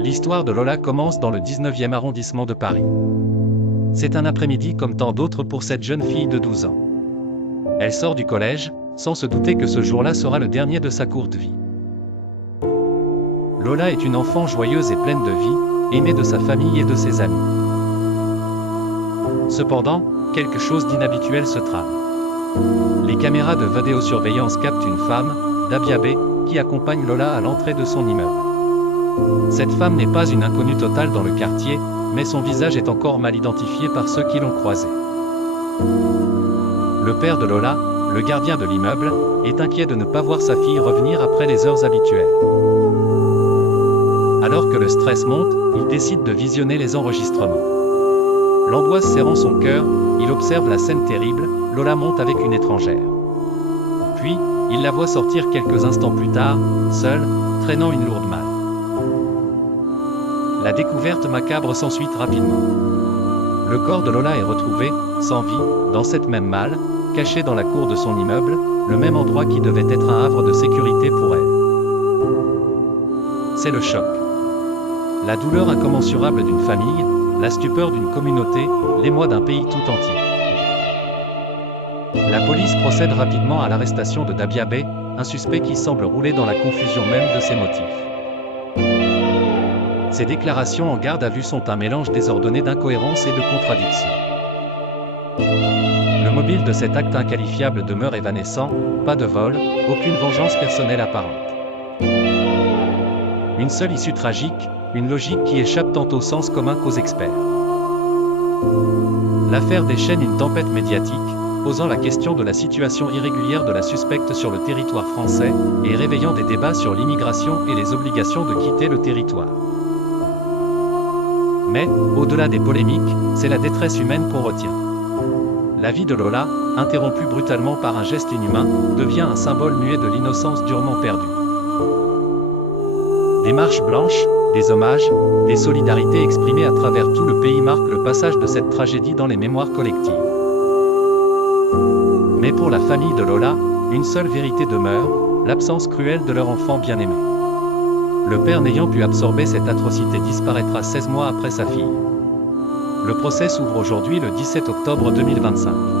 L'histoire de Lola commence dans le 19e arrondissement de Paris. C'est un après-midi comme tant d'autres pour cette jeune fille de 12 ans. Elle sort du collège, sans se douter que ce jour-là sera le dernier de sa courte vie. Lola est une enfant joyeuse et pleine de vie, aimée de sa famille et de ses amis. Cependant, quelque chose d'inhabituel se trame. Les caméras de vidéosurveillance captent une femme, Dabia B, qui accompagne Lola à l'entrée de son immeuble. Cette femme n'est pas une inconnue totale dans le quartier, mais son visage est encore mal identifié par ceux qui l'ont croisée. Le père de Lola, le gardien de l'immeuble, est inquiet de ne pas voir sa fille revenir après les heures habituelles. Alors que le stress monte, il décide de visionner les enregistrements. L'angoisse serrant son cœur, il observe la scène terrible, Lola monte avec une étrangère. Puis, il la voit sortir quelques instants plus tard, seule, traînant une lourde malle. La découverte macabre s'ensuit rapidement. Le corps de Lola est retrouvé, sans vie, dans cette même malle, caché dans la cour de son immeuble, le même endroit qui devait être un havre de sécurité pour elle. C'est le choc. La douleur incommensurable d'une famille, la stupeur d'une communauté, l'émoi d'un pays tout entier. La police procède rapidement à l'arrestation de Dabia B, un suspect qui semble rouler dans la confusion même de ses motifs. Ses déclarations en garde à vue sont un mélange désordonné d'incohérences et de contradictions. Le mobile de cet acte inqualifiable demeure évanescent, pas de vol, aucune vengeance personnelle apparente. Une seule issue tragique, une logique qui échappe tant au sens commun qu'aux experts. L'affaire déchaîne une tempête médiatique, posant la question de la situation irrégulière de la suspecte sur le territoire français, et réveillant des débats sur l'immigration et les obligations de quitter le territoire. Mais, au-delà des polémiques, c'est la détresse humaine qu'on retient. La vie de Lola, interrompue brutalement par un geste inhumain, devient un symbole muet de l'innocence durement perdue. Des marches blanches, des hommages, des solidarités exprimées à travers tout le pays marquent le passage de cette tragédie dans les mémoires collectives. Mais pour la famille de Lola, une seule vérité demeure, l'absence cruelle de leur enfant bien-aimé. Le père n'ayant pu absorber cette atrocité disparaîtra 16 mois après sa fille. Le procès s'ouvre aujourd'hui le 17 octobre 2025.